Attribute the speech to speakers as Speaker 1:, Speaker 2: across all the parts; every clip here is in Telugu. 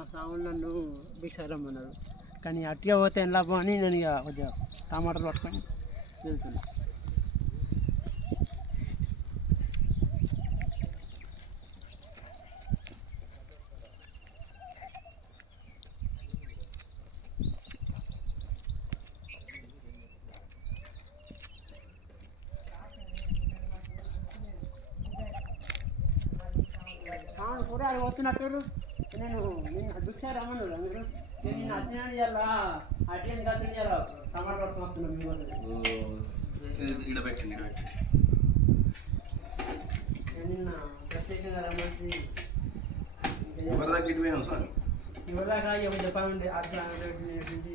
Speaker 1: మా సాములు నన్ను భిక్ష రమ్మన్నారు కానీ అట్టిగా పోతే ఏం లాభం అని నేను ఇక కొద్దిగా టమాటాలు పట్టుకొని వెళ్తున్నా. అవును పోతున్నట్టు నేను నిన్న భిక్ష రమ్మన్నారు మీరు నేను నిన్న అట్టిన ఇవ్వాలా అట్టిన కట్టిన ఇవ్వాలా టమాటా పట్టుకొని వస్తున్నాను మీ కోసం
Speaker 2: ఇడబెట్టండి
Speaker 1: నేను నిన్న ప్రత్యేకంగా రమ్మంటే
Speaker 2: ఎవరి దాకా ఇటు పోయినాం
Speaker 1: ఇవ్వదాకా ఏమో చెప్పాలండి అట్లా అనేటువంటి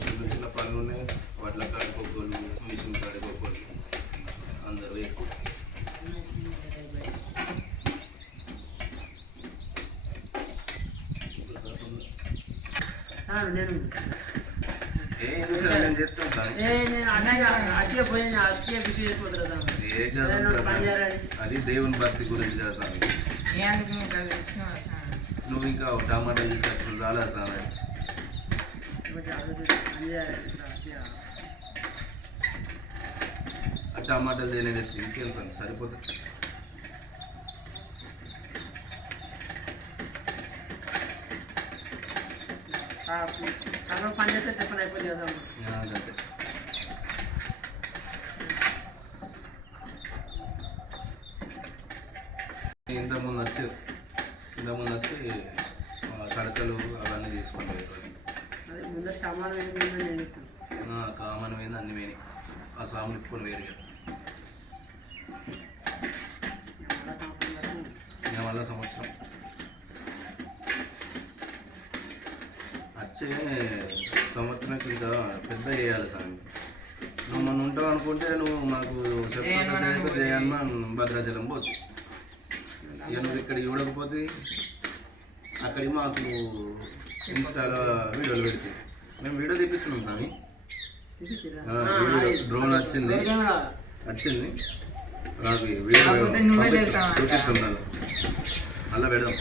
Speaker 2: చిన్న చిన్న పనులు ఉన్నాయి వడ్ల కాడిపోకోళ్ళు మిషన్ కాడిపోకోళ్ళు అందరూ ఎక్కువ
Speaker 1: ఆ, నేను
Speaker 2: ఏ ఎందుకు సార్ నేను చేస్తాను సార్
Speaker 1: ఏ నేను అన్నయ్య అట్టిగా పోయి అట్టిగా భిక్ష చేసిపోతున్నా
Speaker 2: ఏ చదువు
Speaker 1: పని చేయాలి
Speaker 2: అది దేవుని భక్తి గురించి కదా స్వామి
Speaker 3: ఎందుకు మీకు అది ఇచ్చిన
Speaker 2: నువ్వు ఇంకా ఒక టమాటా తీసుకొచ్చిన చాలా స్వామి
Speaker 1: కొంచెం అభివృద్ధి పని చేయాలి అట్టిగా
Speaker 2: ఆ టమాటాలు తినేది ఇంకేం స్వామి సరిపోతుంది
Speaker 1: కర్మ పని చేస్తే చెప్పని
Speaker 2: అదంతే. ఇంతకుముందు వచ్చి ఇంతకుముందు వచ్చి ఆ, తడకలు అవన్నీ తీసుకుంటాం
Speaker 1: అదే ముందర టమాటా వేసి నేను చెప్తాను
Speaker 2: కామన్ మీద అన్ని వేని ఆ సాములు ఇప్పుడు వేరుగా వల్ల సంవత్సరం. వచ్చే సంవత్సరం కింద పెద్ద చేయాలి స్వామి నువ్వు మొన్న ఉంటావు అనుకుంటే నువ్వు మాకు చెప్పకుండా చేయకపోతే చేయమ్మా భద్రాచలం పోతుంది ఇక నువ్వు ఇక్కడ చూడకపోతే అక్కడికి మాకు ఇన్స్టాలో వీడియోలు పెడితే. మేము వీడియో తెప్పించినాం వీడియో డ్రోన్ వచ్చింది. వచ్చింది. నాకు ఈ వీడియో? చూపిస్తున్నాను అలా పెడదాం.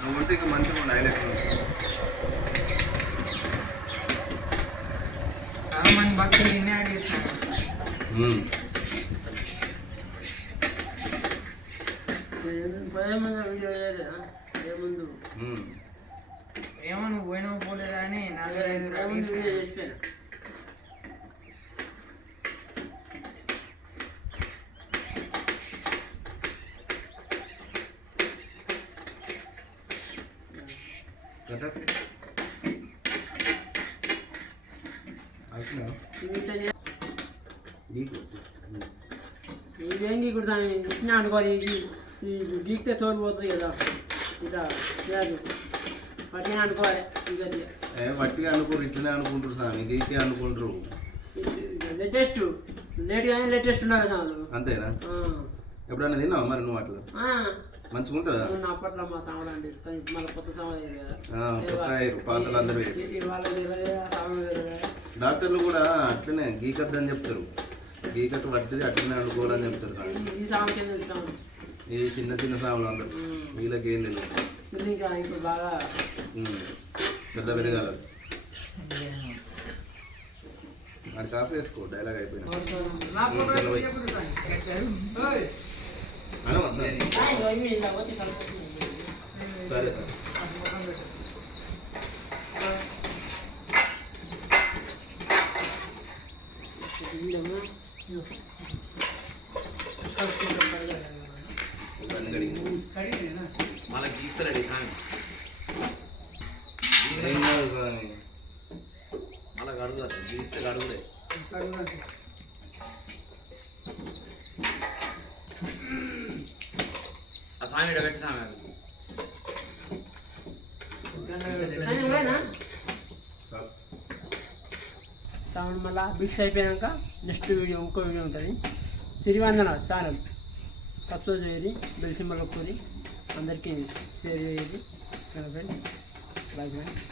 Speaker 2: నువ్వు ఉంటే ఇంకా మంచిగా ఉండు హైలైట్
Speaker 3: మంది భక్తులు నిన్నే అడిగిస్తాను
Speaker 1: పోయేముందు వీడియో ఏముందు?
Speaker 3: ఏమో నువ్వు పోయినావు పోలేదా అని నలుగురు ఐదుగురు
Speaker 1: ఏముందు వీడియో
Speaker 3: అడిగిస్తాను
Speaker 1: దాన్ని ఇచ్చిన అనుకోవాలి ఈ గీక్తే తోలు కదా ఇట్లా పట్టిన అనుకోవాలి ఇక
Speaker 2: వట్టిగా అనుకోరు ఇట్లనే అనుకుంటారు స్వామి గీకే అనుకుంటారు
Speaker 1: లేటెస్ట్ లేటెస్ట్ కానీ లేటెస్ట్ ఉన్నారు కదా
Speaker 2: అంతేనా ఎప్పుడన్నా తిన్నావా మరి నువ్వు అట్లా మంచిగా ఉంటుందా
Speaker 1: అప్పట్లో మా కొత్త
Speaker 2: అందరూ డాక్టర్లు కూడా అట్లనే గీకద్దని చెప్తారు. గీకత్ వట్టిది అట్లనే అనుకోవాలని చెప్తారు
Speaker 1: ఈ-
Speaker 2: చిన్న చిన్న సాములు అందరు. వీళ్ళకి ఏం తెలియదు
Speaker 1: బాగా.
Speaker 2: పెద్ద పెరగాలి. అది కాఫీ వేసుకో డైలాగ్ అయిపోయినా. అనవా సార్?
Speaker 1: ఆ, ఇగో ఇవి ఇలా వచ్చి కలుపుతుంది.
Speaker 2: సరే సార్
Speaker 1: ఇదేమో, ఇగో. కలుపుకుంటాం పైగా.
Speaker 2: ఇవన్నీ కడిగి
Speaker 4: మళ్ళీ గీస్తారండి సామి
Speaker 2: ఏం కాదు స్వామి.
Speaker 4: మళ్ళీ కడుగుతారు గీస్తే కడుగులే ఆ పెట్టి సామి
Speaker 1: కానీ ఇవేనా?
Speaker 2: సార్
Speaker 1: తాను భిక్ష అయిపోయాక నెక్స్ట్ వీడియో ఇంకో వీడియో ఉంటుంది. సిరివందన ఛానల్. సబ్స్క్రైబ్ చేయాలి బెల్సింబల్ సింబల్ అందరికీ షేర్ చేయాలి ఫ్రెండ్స్ బాయ్ ఫ్రెండ్స్